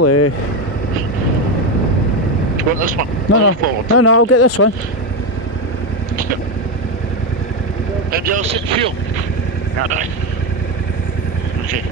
Willie. Do you want this one? No, no, I'll get this one. And I'll sit fuel. No. Okay.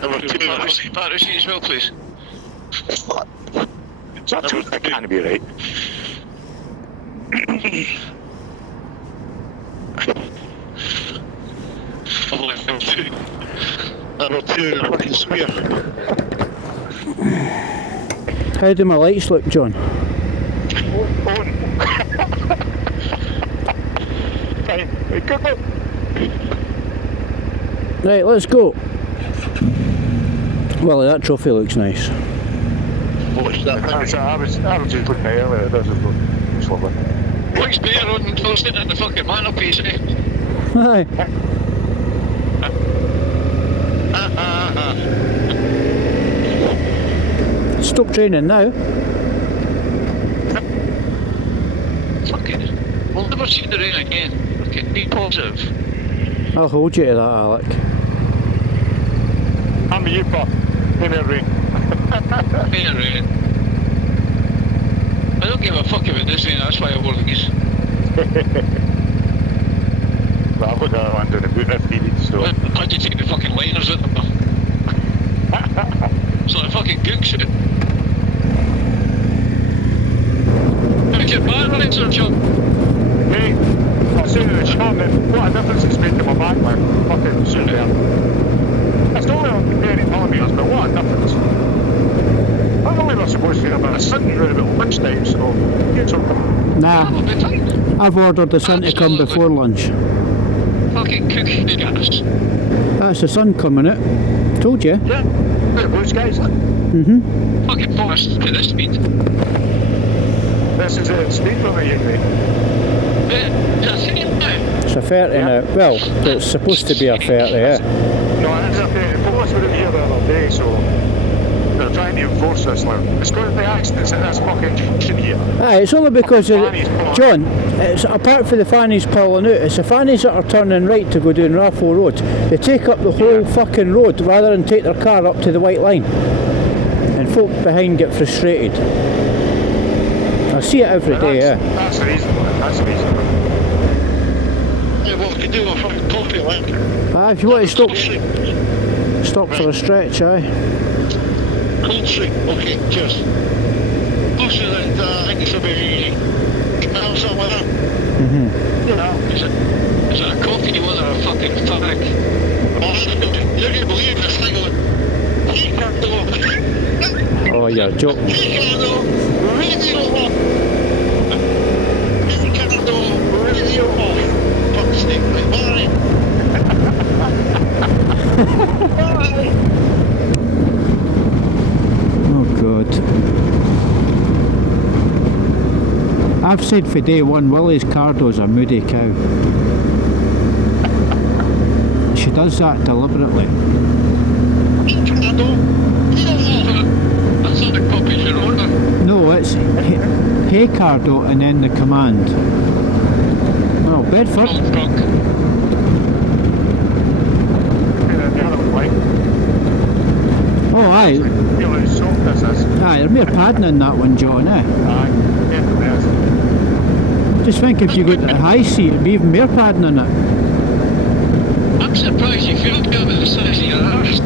Number 2. Battery seat as well, please. That can't be right. Number 2, fucking swear. How do my lights look, John? Right, let's go. Well, that trophy looks nice. What's that? I was just looking at it earlier, it does look lovely. Looks better on sitting at the fucking mantelpiece, eh? Aye. Stop training now. Fucking, we'll never see the rain again. Okay, be positive. I'll hold you to that, Alec. I'm with you, Pop. Give me a rain. Rain and rain. I don't give a fuck about this rain, that's why I wore these. But I've got the other one doing the boot if needed, so. I had to take the fucking liners with them. So the fucking gooks it. How's your bad running, Sir John? Hey, I was saying to the shop that what a difference it's made to my back, man. Fucking shit there. It's not only on comparing millimeters, but what a difference. I only was supposed to get a bit of sun around about lunchtime, so get something. Nah, I've ordered the sun to come before lunch. Fucking cookie gas. That's the sun coming out. Told you. Yeah, bit of blue skies. Fucking forest at this speed. This is the speed limit, you mate. Yeah, see it now. It's a 30 now. Well, it's supposed to be a 30, yeah. No, it is a 30. The police were here the other day, so they're trying to enforce this. Like, it's going to be accidents at this fucking junction here. Aye, it's only because of John, it's apart from the fannies pulling out, it's the fannies that are turning right to go down Raffle Road. They take up the whole fucking road rather than take their car up to the white line. And folk behind get frustrated. I see it every day, yeah. That's the reason. That's the reason. Yeah, well, we can do a fucking coffee lamp. Aye, if you want to stop for a stretch, aye. Coldstream, okay, cheers. Closer than, I think it's about 8 miles, something like that. You know, is it a coffee or a fucking fag? Oh, you're going to believe this thing on Ricardo. Oh, you're joking. Ricardo, radio off. Ricardo, radio off. Fuck's sake, right, bye. Bye. Oh, God. I've said for day one, Willie's Cardo's a moody cow. She does that deliberately. Ricardo, That's not the copies you're order. No, it's hey Cardo and then the command. Oh, Bedford. Old drunk. Oh, aye. Aye, there's more padding in that one, John, eh? Just think if you got the high seat, it'd be even more padding in it. I'm surprised you feel good with the size of your arse.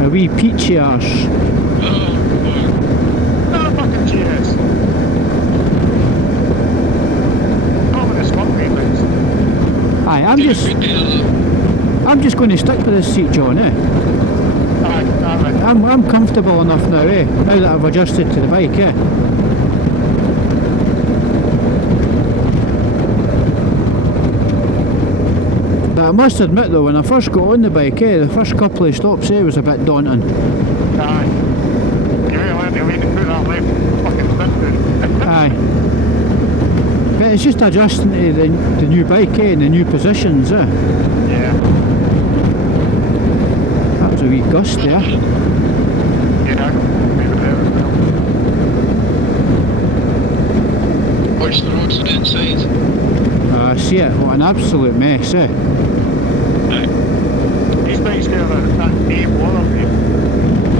A wee peachy arse. Aye, I'm just going to stick with this seat, John, eh? I'm comfortable enough now, eh? Now that I've adjusted to the bike, eh? But I must admit though, when I first got on the bike, eh, the first couple of stops, eh, was a bit daunting. Aye. But it's just adjusting to the new bike, eh, and the new positions, eh? Yeah. That was a wee gust there. Yeah, watch the roads on the inside. I see it. What an absolute mess, eh? These bikes there are that name water, mate.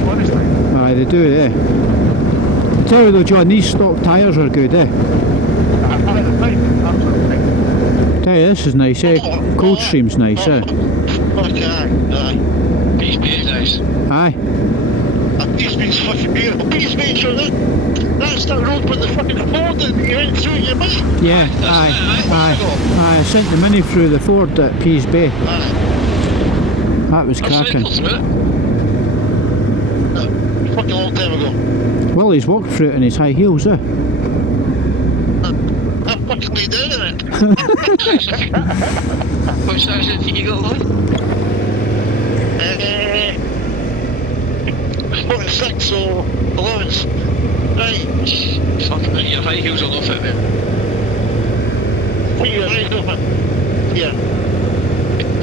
Honestly. Aye, they do, eh? Tell you though, John, these stock tyres are good, eh? The bike, absolutely. Tell you, this is nice, eh? Coldstream's nice, eh? Fuck aye, aye. Peace be nice. Aye. Peace Be's fucking beautiful. Peace Be, sure that's that road with the fucking Ford that you went through in your mate. Yeah, aye, aye. I sent the Mini through the Ford at Pease Bay. Aye. That was cracking. Fucking long time ago. Willie's walked through it in his high heels, eh? I fucking laid down in it. What size did you got on? 46 or 11s. Right. Fucking hell, your high heels will not fit me. What are you right over? Yeah.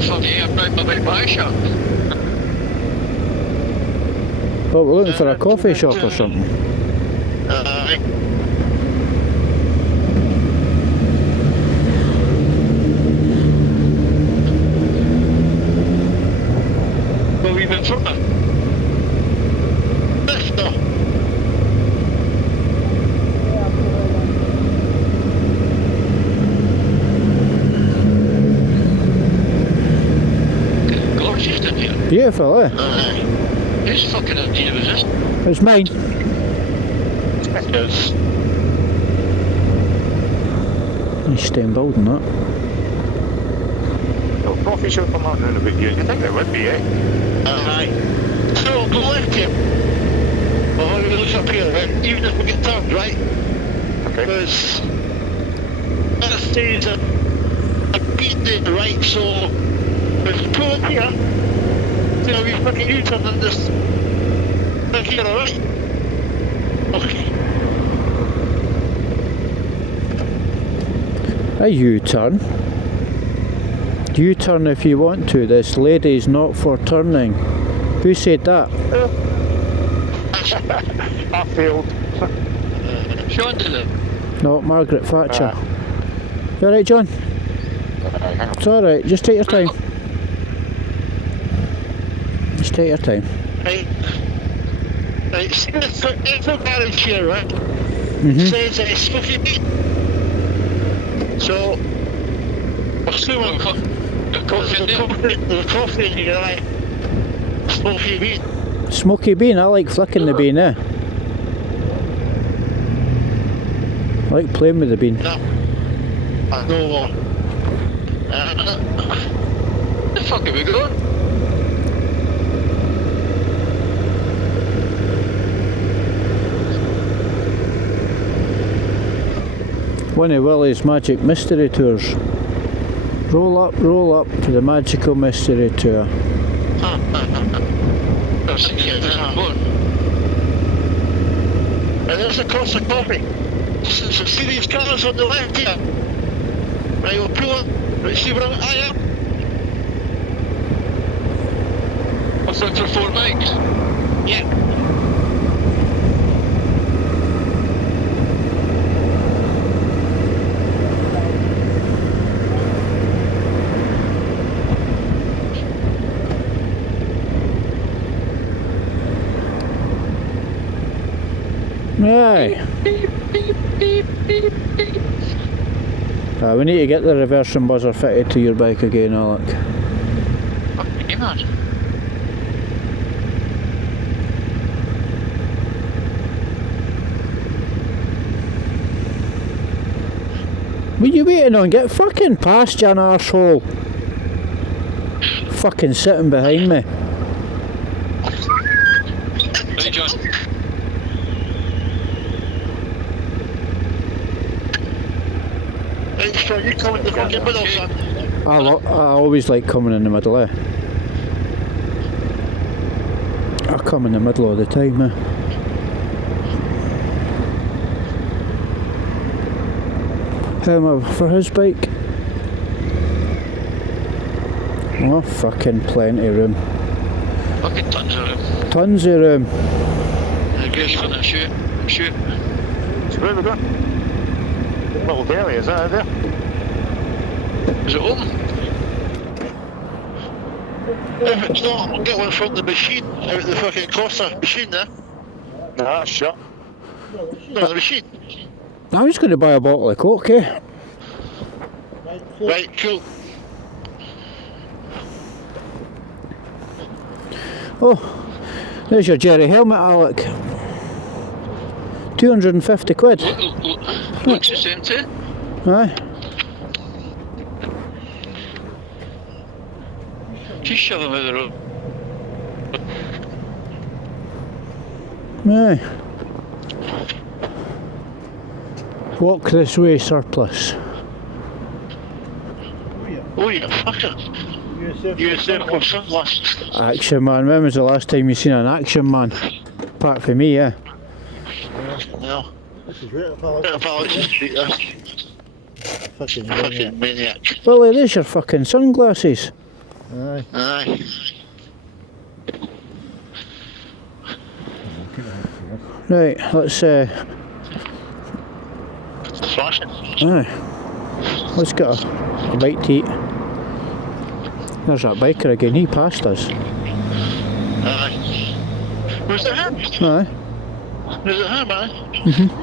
Fuck yeah, I'm right by my back shop. Well, we're looking for a coffee shop or something. Aye. Well, we've been further. No. Gorgeous in here. Beautiful, eh? Aye. Whose fucking idea was this? It's mine. Yes. Nice staying building that. No coffee shop I'm not doing a bit here. You think there would be, eh? Aye. So, go left here. Well, I'm going to look up here, right? Even if we get turned, right? Okay. Because that stays a beat there, right? So, if you pull up here, you know, we fucking U-turn and this thing here, alright? Okay. A U-turn. U-turn if you want to. This lady's not for turning. Who said that? I failed. Sean did it. No, Margaret Thatcher. You alright, John? Hang on. It's alright, just take your time. Just take your time. Right. Right, see this info garage here, right? Mm-hmm. Says Suzuki beat. So, assuming The coffee in there. the coffee in here, right? Suzuki beat. Smoky bean, I like flicking the bean, eh? I like playing with the bean. No. I know. The fuck are we going? One of Willie's magic mystery tours. Roll up to the magical mystery tour. I've seen it before. And there's the cost of coffee. So see these cars on the left here? Right, we'll pull up. Right, see where I am? What's that for 4 bikes? Yeah. Aye. We need to get the reversing buzzer fitted to your bike again, Alec. Fucking you mad. What are you waiting on? Get fucking past you, an arsehole. Fucking sitting behind me. Right, John. Right, so you come in the fucking middle, son. I always like coming in the middle, eh? I come in the middle all the time, eh? How am I for his bike? Oh, fucking plenty of room. Fucking tons of room. Tons of room. I guess for the shoot. So where are we going? Little deli, is that there? Is it open? If it's not, I'll get one from the machine, out the fucking Costa machine there. Nah, that's shut. No, the machine. I was going to buy a bottle of Coke, eh? Right, cool. Oh, there's your Jerry helmet, Alec. 250 quid. Looks the same too. Aye. Just shove him out the road. Aye. Walk this way, surplus. Oh, you fucker. USF with sunglasses. Action man. When was the last time you seen an action man? Apart from me, yeah. No. This is right up Alex. Bit of Alex Street there. Fucking maniac. Willie, there's your fucking sunglasses. Aye. Aye. Right, let's Flashing. aye. Let's get a bite to eat. There's that biker again, he passed us. Aye. Was it him? Aye. Was it him, aye?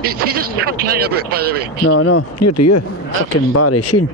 He doesn't fucking hang about, by the way. No, near to you. Fucking Barry Sheen.